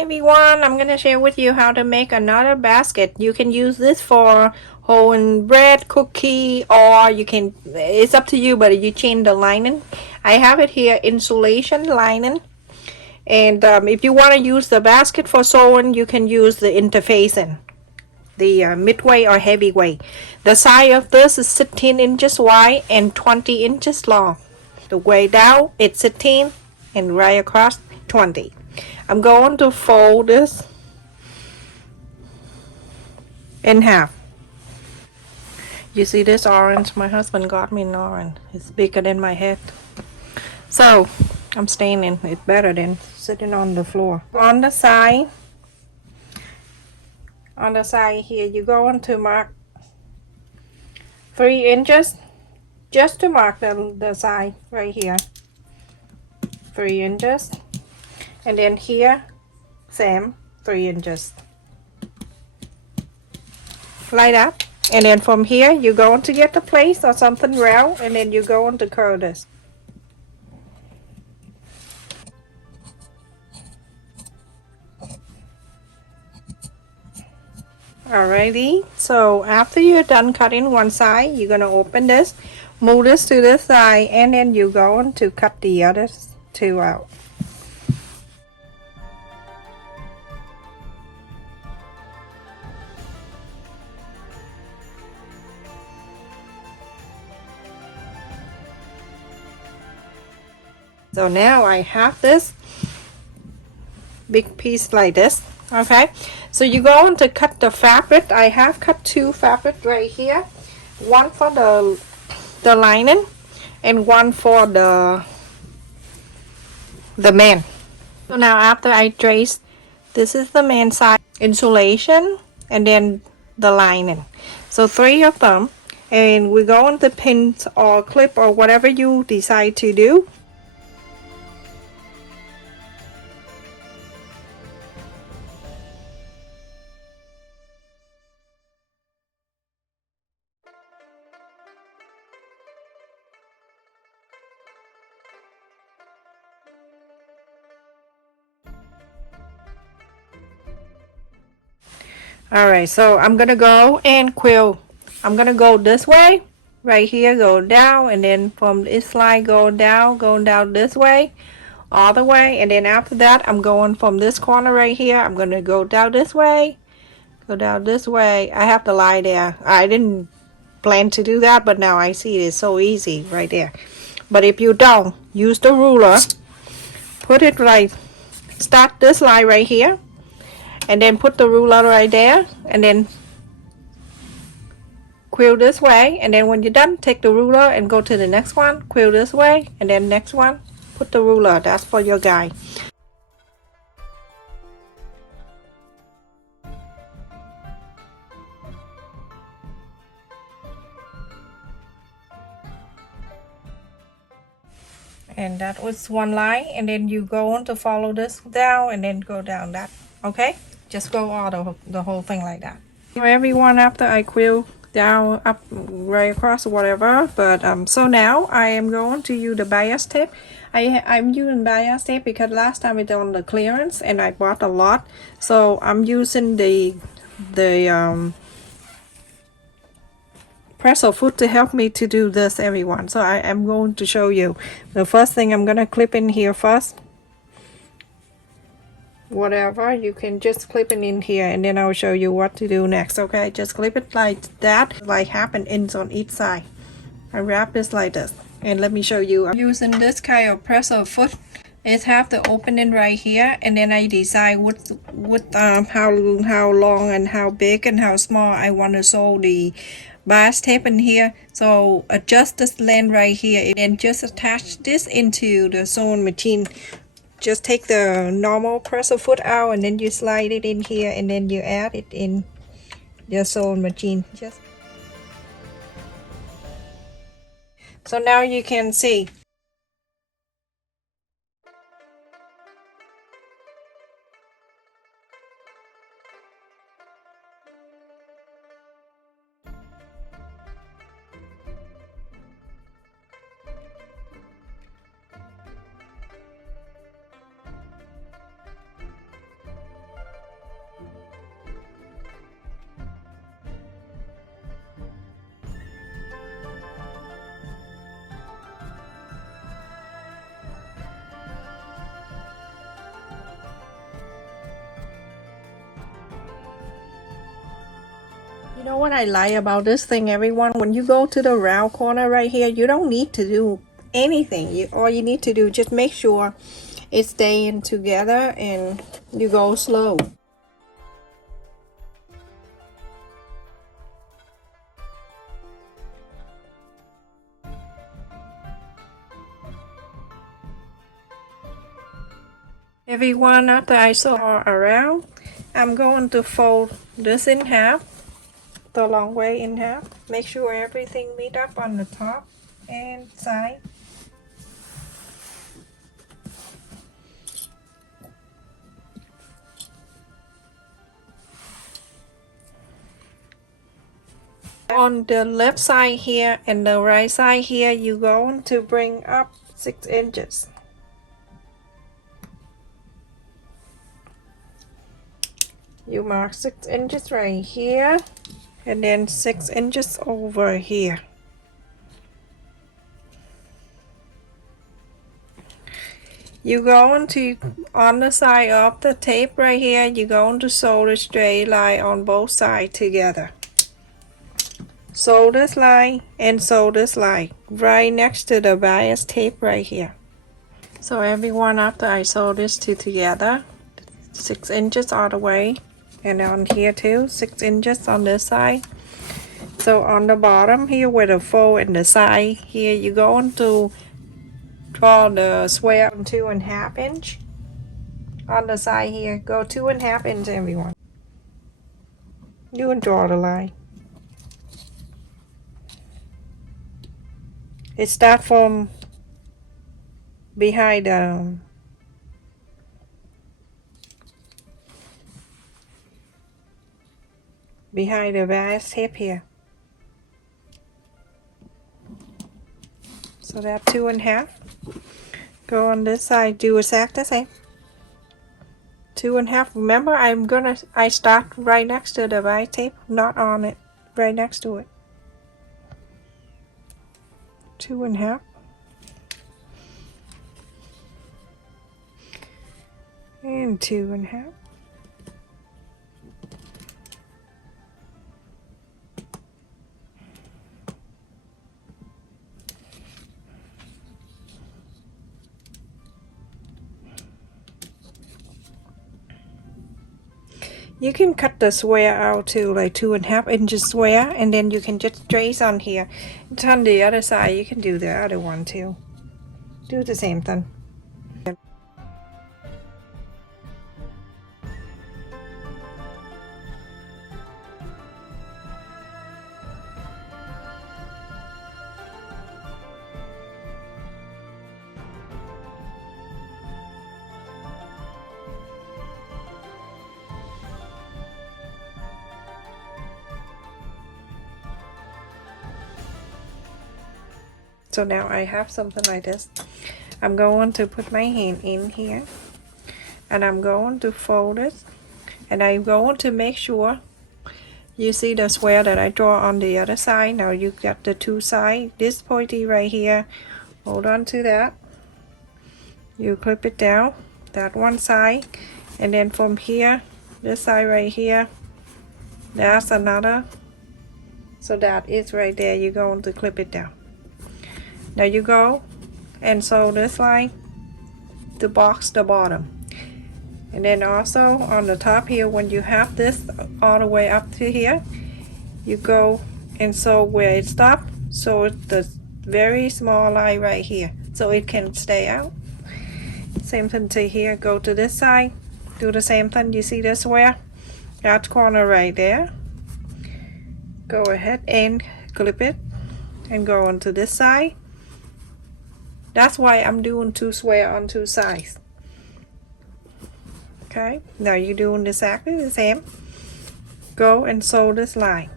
everyone, I'm gonna share with you how to make another basket. You can use this for holding bread, cookie, or you can, it's up to you, but you change the lining. I have it here, insulation lining. And if you want to use the basket for sewing, you can use the interfacing, the midweight or heavyweight. The size of this is 16 inches wide and 20 inches long. The way down it's 16 and right across 20. I'm going to fold this in half. You see this orange? My husband got me an orange. It's bigger than my head. So I'm standing. It's better than sitting on the floor. On the side here, you're going to mark 3 inches just to mark the side right here. 3 inches. And then here, same, 3 inches. Like that. And then from here, you're going to get the place or something round, and then you're going to curl this. Alrighty, so after you're done cutting one side, you're going to open this, move this to this side, and then you're going to cut the other two out. So now I have this big piece like this. Okay, so you're going to cut the fabric. I have cut 2 fabric right here, one for the lining and one for the man. So now after I trace, this is the man side, insulation, and then the lining. So 3 of them, and we're going to pin or clip or whatever you decide to do. Alright, so I'm gonna go and quilt. I'm gonna go this way, right here, go down, and then from this side going down this way, all the way, and then after that I'm going from this corner right here. I'm gonna go down this way, go down this way. I have to lie there. I didn't plan to do that, but now I see it is so easy right there. But if you don't, use the ruler, put it right, start this line right here, and then put the ruler right there, and then quilt this way, and then when you're done, take the ruler and go to the next one, quilt this way, and then next one, put the ruler. That's for your guide. And that was one line, and then you go on to follow this down and then go down that. Okay, just go all the whole thing like that. For everyone, after I quilt down, up, right across, whatever, but so now I am going to use the bias tape. I'm using bias tape because last time it's on the clearance and I bought a lot, so I'm using the pretzel foot to help me to do this, everyone. So I am going to show you. The first thing I'm gonna clip in here first. Whatever, you can just clip it in here, and then I'll show you what to do next. Okay, just clip it like that, like half an inch on each side. I wrap this like this, and let me show you. I'm using this kind of pretzel foot. It have the opening right here, and then I decide how long and how big and how small I want to sew the bias tape in here. So adjust this length right here and just attach this into the sewing machine. Just take the normal pretzel foot out, and then you slide it in here, and then you add it in your sewing machine. So now you can see. You know what I like about this thing, everyone? When you go to the round corner right here, you don't need to do anything. All you need to do, just make sure it's staying together and you go slow. Everyone, after I sew around, I'm going to fold this in half, the long way in half. Make sure everything meet up on the top and side. On the left side here and the right side here, you're going to bring up 6 inches. You mark 6 inches right here and then 6 inches over here. You're going to, on the side of the tape right here, you're going to sew the straight line on both sides together. Sew this line and sew this line right next to the bias tape right here. So everyone, after I sew this two together, 6 inches all the way, and on here too, 6 inches on this side. So on the bottom here where the fold and the side here, you're going to draw the square on 2.5 inch. On the side here, go 2.5 inch, everyone. You can draw the line. It starts from behind the bias hip here. So that's 2.5. Go on this side, do exactly the same. 2.5. Remember, I start right next to the bias tape, not on it, right next to it. 2.5. And 2.5. You can cut the square out to like 2.5 inches square, and then you can just trace on here. Turn the other side, you can do the other one too. Do the same thing. So now I have something like this. I'm going to put my hand in here and I'm going to fold it, and I'm going to make sure you see the square that I draw on the other side. Now you got the two sides, this pointy right here, hold on to that, you clip it down that one side, and then from here, this side right here, that's another, so that is right there, you're going to clip it down. Now you go and sew this line to box the bottom, and then also on the top here, when you have this all the way up to here, you go and sew where it stopped, so it's the very small line right here so it can stay out. Same thing to here, go to this side, do the same thing. You see this square, that corner right there, go ahead and clip it and go onto this side. That's why I'm doing two square on two sides. Okay, now you're doing exactly the same. Go and sew this line,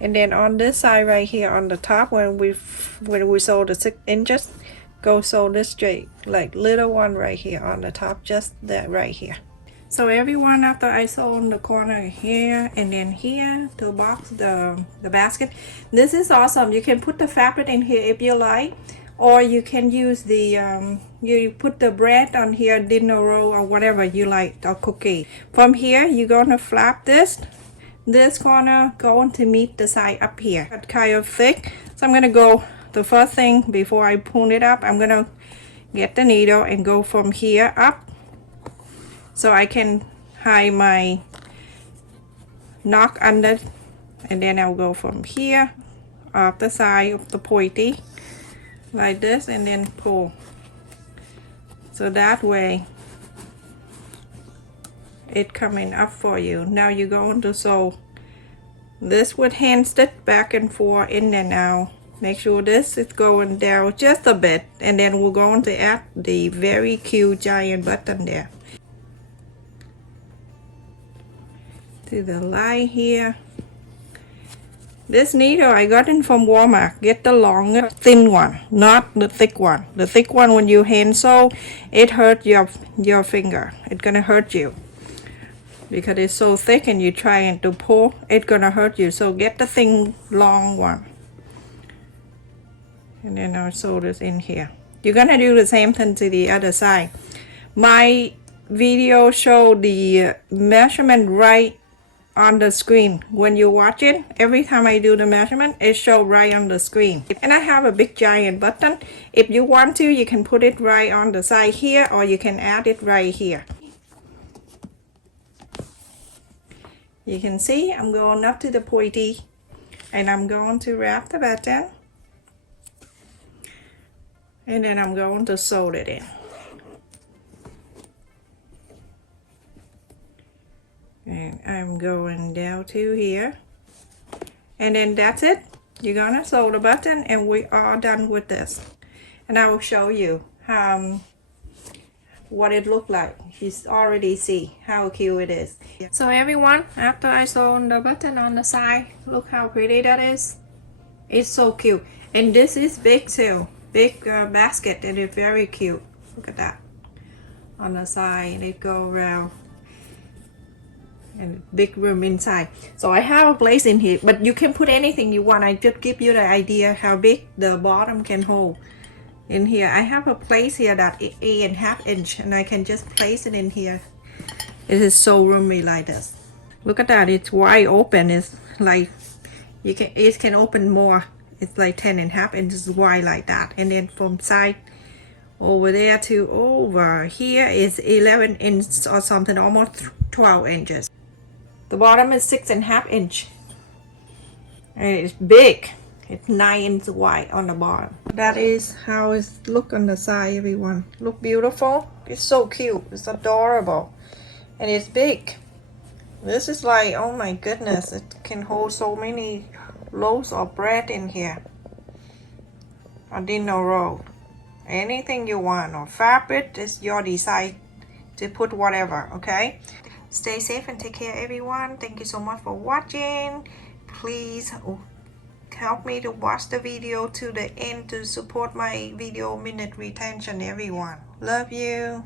and then on this side right here on the top, when we sew the 6 inches, go sew this straight, like little one right here on the top, just that right here. So everyone, after I sew on the corner here and then here to box the basket, this is awesome. You can put the fabric in here if you like, or you can use the you put the bread on here, dinner roll or whatever you like, or cookie. From here you're gonna flap this this corner going to meet the side up here. It's kind of thick, so I'm gonna go, the first thing before I pull it up, I'm gonna get the needle and go from here up so I can hide my knock under, and then I'll go from here up the side of the pointy like this and then pull, so that way it coming up for you. Now you're going to sew this with hand stitch back and forth, in and out. Make sure this is going down just a bit, and then we're going to add the very cute giant button there to the line here. This needle I got in from Walmart. Get the longer, thin one, not the thick one. The thick one, when you hand sew, it hurts your finger. It's gonna hurt you because it's so thick and you're trying to pull, it's gonna hurt you. So get the thin, long one. And then I'll sew this in here. You're gonna do the same thing to the other side. My video showed the measurement right on the screen. When you watch it, every time I do the measurement, it shows right on the screen. And I have a big giant button. If you want to, you can put it right on the side here, or you can add it right here. You can see I'm going up to the pointy, and I'm going to wrap the button, and then I'm going to sew it in. And I'm going down to here, and then that's it. You're gonna sew the button, and we are done with this. And I will show you what it looked like. You already see how cute it is. So everyone, after I sew the button on the side, look how pretty that is. It's so cute, and this is big too. Big basket, and it's very cute. Look at that on the side, and it go around. And big room inside. So I have a place in here, but you can put anything you want. I just give you the idea how big the bottom can hold. In here I have a place here that is 8.5 inch, and I can just place it in here. It is so roomy like this. Look at that, it's wide open. It's like it can open more. It's like 10.5 inches wide like that, and then from side over there to over here is 11 inches or something, almost 12 inches. The bottom is 6.5 inch, and it's big. It's 9 inches wide on the bottom. That is how it look on the side, everyone. Look beautiful. It's so cute. It's adorable, and it's big. This is like, oh my goodness, it can hold so many loaves of bread in here. A dinner roll, anything you want, or fabric is your design to put whatever. Okay, stay safe and take care, everyone. Thank you so much for watching. Please help me to watch the video to the end to support my video minute retention, everyone. Love you.